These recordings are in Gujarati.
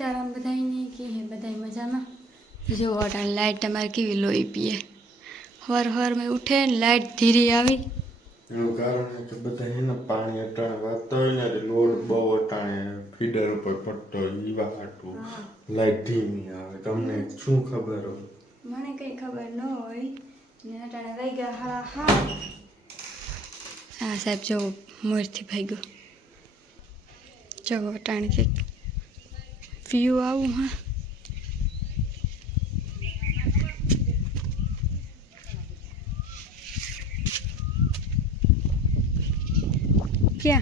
सीताराम बधाई नहीं की है बधाई मजा में जो वाटर लाइट हमारे की लोई पिए हर में उठे लाइट धीरे आई એનું કારણ છે કે બધા એને પાણી અટાણે વાળતા હોય ને એટલે લોડ બહુ અટાણે ફીડર ઉપર પડતો હોય ઈવા હાટું લાઈટ ધીમી આવે તમને શું ખબર હોય મને કઈ ખબર ન હોય ને અટાણે વઈ ગયા હા હા હા સાહેબ જો મોરથી ભાગ્યો જો અટાણે કે વ્યू આવું હા क्या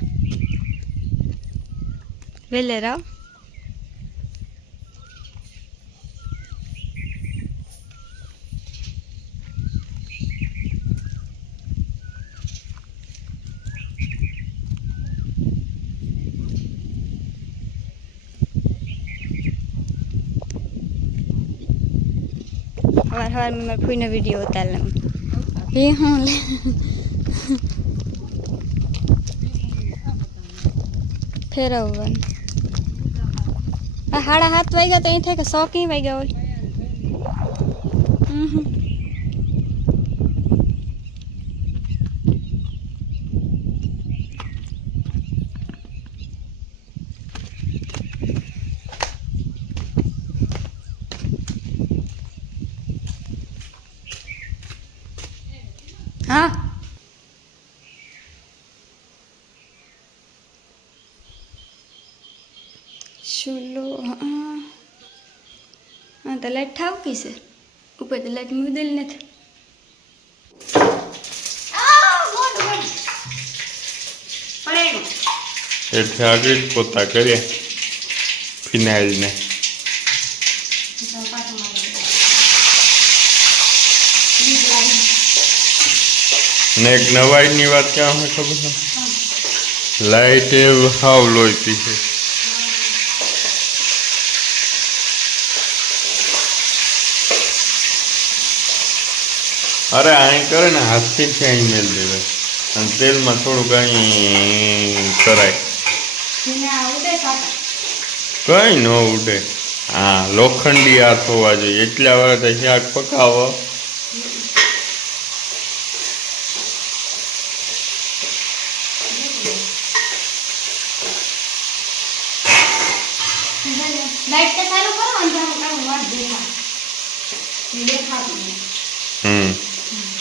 वेले राव हमारे में मैं पूरी वीडियो उतार लूँ ये हाँ फिर साढ़ा 7 वाग्या तो थे कि 100 कहीं वाग्या हो हाँ चलो हाँ तो लाइट ठाव की से ऊपर तो लाइट मुदल न એટલે આગળ પોતા કરીએ ફિનાઇલ ને ને એક નવાઈની વાત ક્યાં હોય ખબર છે લાઈટ એ હાવ લોહીતી છે અરે અહીં કરે ને હાથથી જ અહીં મેળ દેવે અને તેલમાં થોડુંક અહીં કરાય કઈ ન ઉડે હા લોખંડી હાથ હોવા જોઈએ એટલા વાર શાક પકાવો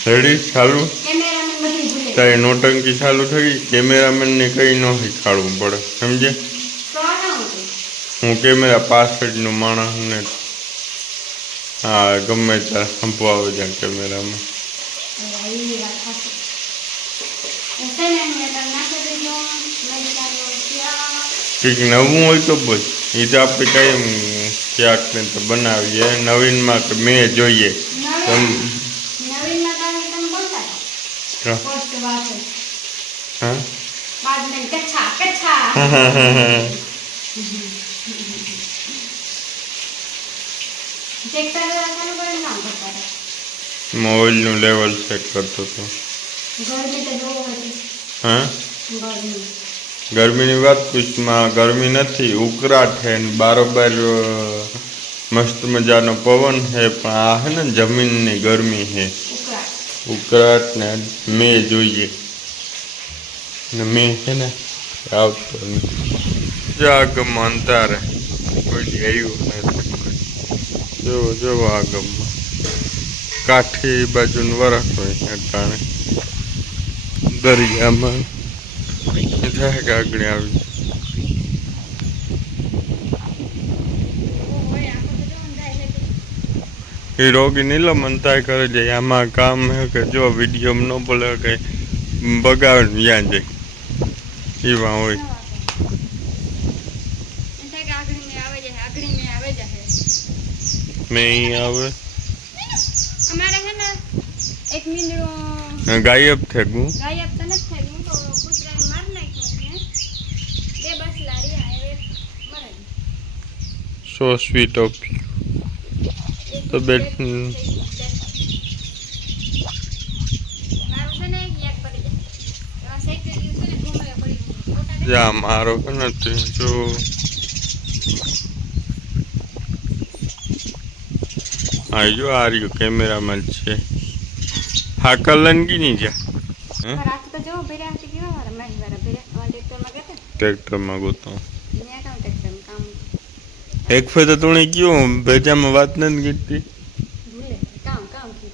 રેડી ચાલુ તારે નોટંકી ચાલુ થઈ કેમેરામેનને કઈ ન શીખાડવું પડે સમજે હું કેમેરા પાછળનું માણસને હા ગમે ત્યારે સંપવાવે જાય કેમેરામાં કંઈક નવું હોય તો બસ એ તો આપણે કાયમ ક્યાંક ને તો બનાવીએ નવીનમાં કે મેં જોઈએ મોબાઈલનું લેવલ ચેક કરતો હતો હા ગરમીની વાત પૂછમાં ગરમી નથી ઉકળાટ છે ને બારોબાર મસ્ત મજાનો પવન છે પણ આ હે ને જમીનની ગરમી છે ઉકળાટ ને મેં જોઈએ ને મેં છે ને આવતો નથી આગમમાં અંધારે કોઈ આવ્યું નથી જો આગમમાં કાઠી બાજુનું વરસ હોય અટાણે દરિયામાં થાય કે આગળ આવી એ રોગી નીલમ અંતાય કરે જાય આમાં કામ હે કે જો વિડીયોમાં ન બોલે કે બગાવે ત્યાં જાય એવા હોય મેં અહીં આવે एक मींदड़ो गायब थे गु गायब तो नहीं थे गु तो कुतरा मार नाख्यो है બે બસલા રે આવે મરે so sweet of you તો બેટ મારું છે ને યાદ પડી જાય સાઈકલ યુઝ ને ઘુમાય પડી જા મારો નથી જો હા જો આ રહ્યું કેમેરામાં જ છે હા કલંગી નહીં જા पर आज तो जो बेरे आती की वाला मैं वाला बेरे और ट्रैक्टर में गए ટ્રેક્ટરમાં ગોતો मैं काम ट्रैक्टर में काम એક ફે તો તુણે કયું ભેજામાં વાત નથી કીધી भूले काम काम की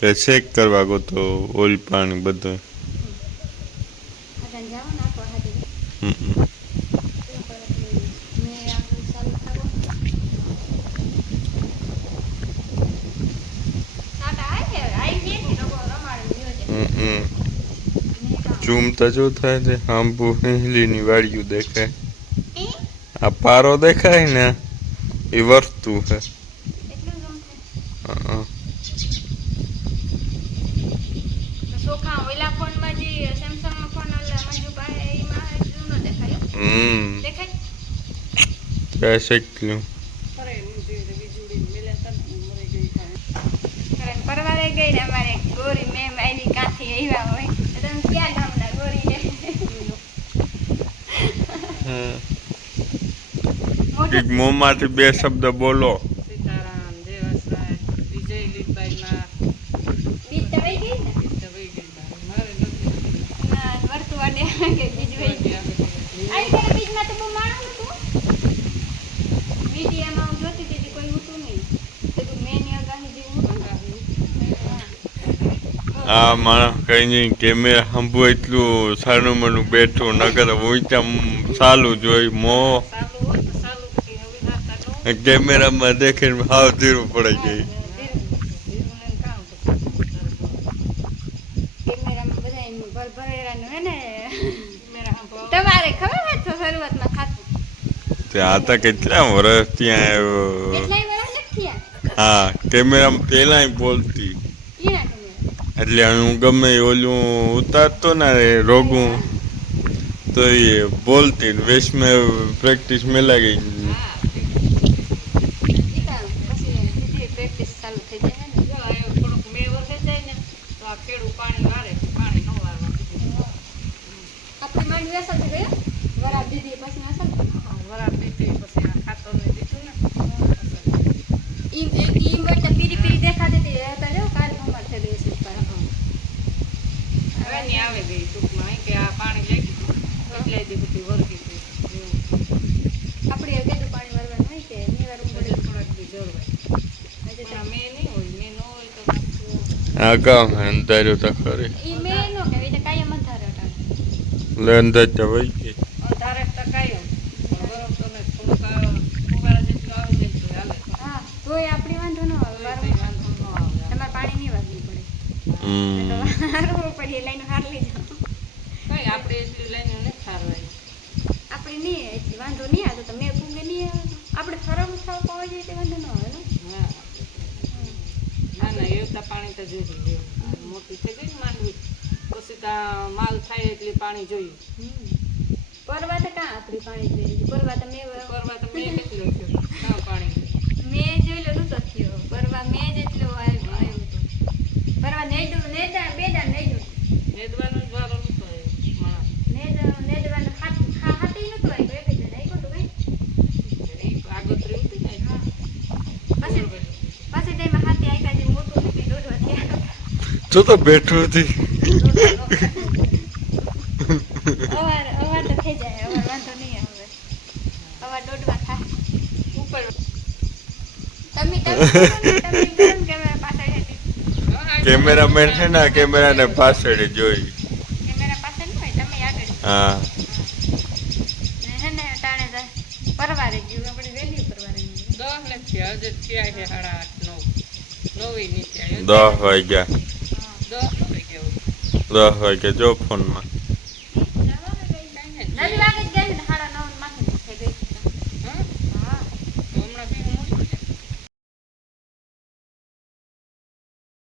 કે ચેક કરવા ગોતો ઓઇલ પાણી બધું अजन जाओ ना को हाथी હમ. मैं आगे चालू करो साटा आई गए नहीं लोगो रमाड़ म्यूजिक હમ. ચૂમતા જો થાય છે આંબુ હિંગલીની વાડિયું દેખાય આ પારો દેખાય ને એ વર્તું છે એટલું ગમ થાય હા. તો સોખા ઓલા ફોન માં જે સેમસંગ નો ફોન આલે મંજુ પાસે એમાં એટલું ન દેખાય દેખાય ત્યાં શેકલ્યું પરવારે ગઈ ને અમારે ગોરી મેમ આઈની કાથી આવ્યા હોય તો તમે ક્યાં ગામના ગોરી ને એક મોંમાંથી બે શબ્દ બોલો સીતારામ દેવસરાય વિજય લીલબાઈમાં બીજ તો વઈ ગઈ ને મારે નથી ના વર્તુ વાડે કે બીજ વઈ ગઈ આઈ કરે બીજમાં તો બહુ માણસ હતું મીડિયામાં હું જોતી હતી કોઈ હતું નહીં તો તું મેં અગાહી જેવું હતું ને આ માણસ કઈ નહીં કેમેરા હંભું એટલું સારું મનું બેઠું નગર ઉંચા સાલું જોઈ મો સાલું હોય તો સાલું કઈ હવે નાખતા ન કેમેરામાં દેખીને હાવ ધીરું પડી ગઈ ધીરું કામ કેમેરામાં બધા એમ ભરભરેરાનું હે ને મેરા હમ તમારે ખબર છે તો શરૂઆતમાં ખાતું ત્યાં હતા કેટલા વર્ષ ત્યાં આવ્યો કેટલાય વર્ષ નથી થયા હા કેમેરામાં પેલા બોલતી કીના કેમેરા એટલે હું ગમે એ ઓલું ઉતારતો ને રોગું તો એ બોલતી વેશ મેં પ્રેક્ટિસ મેં લાગી પછી બીજી પ્રેક્ટિસ ચાલુ થઈ જાય ને જો આ થોડુંક મેં વરસે જાય ને તો આ કેળું પાણી વાળે પાણી ન વાળવા આપણી માંડ વેસલ થઈ ગયો વરાબ દીધી પછી વેસલ વરાળ દીધી પછી આ ખાતરને દીધું ને ઈ વખતે પીરી પીરી દેખાતી હતી એ તો જો કાલ કમર થઈ ગઈ છે પર હવે નહીં આવે ગઈ ટૂંકમાં અહીં કે આ પાણી લઈ દીધું એટલે દીધી વરગી ગઈ આપણે અગેતું પાણી વરવાનું હોય કે નિવારું હજુ પડે થોડાક દી જોરવાય હજુ પણ મેં નહીં હોય મેં ન હોય તો નાખવું. આ કામ અંધાર્યું તો ખરી ઈ મે નો કે તો કાયમ અંધારે અટાણે એટલે અંધાર તો વહી ગઈ અંધારે તો કાયમ પણ બરફ તો ને થોડુંક ફુવારા જેટલું આવી જાય તો હાલે હા તોય આપણી વાંધો ન આવે તોય વારું કંઈ વાંધો ન આવે તમારે પાણી નહીં વારવું પડે હમ તો હારવું પડે લાઈન હાર લઈ જાઓ કઈ આપણે એટલી લઈને નથી સારવાય આપણે નહીં એટલી વાંધો નહીં આવે તો મેં પૂગે નહીં આવે આપણે ખરાબ થાવ પવા જાય તે વાંધો ન આવે ને હા ના ના એવતા પાણી તો જોઈએ મોટી થઈ ગઈ ને માંડવી પછી ત્યાં માલ થાય એટલી પાણી જોઈએ પરવા તો કાં આપણી પાણી જોઈએ પરવા તો મેં કરવા તો મેં કેટલું થયું કાં પાણી મેં જોઈ લો નતો થયો પરવા મેં જેટલો આવ્યો હતો પરવા નેડું નેદા બે દાન નેડું નેદવાનો જ વારો નતો એ માણસ નેદવાનું હાથી નતું આવ્યું એક જ આવ્યું તો કઈ એ આગોતરી હતી ને પછી પછી તેમાં હાથી આવ્યા જે મોટું નીકળી દોડવા થયા જો તો બેઠું હતી અવાર તો થઈ જાય અવાર વાંધો નહીં આવે અવાર દોડવા થાય ઉપર તમે ગરમ કેમેરા પાછળ હતી કેમેરામેન છે ને કેમેરાને પાછળ જોઈ કેમેરા પાછળ ન હોય તમે આગળ હા ને હે ને ટાણે જાય પરવારે ગયું આપણે વેલી પરવારે ગયું 10 ને થયા હજુ થયા છે 8:30 9 9 ની થયા 10 વાગ્યા 10 થઈ ગયા 10 વાગ્યા જો ફોનમાં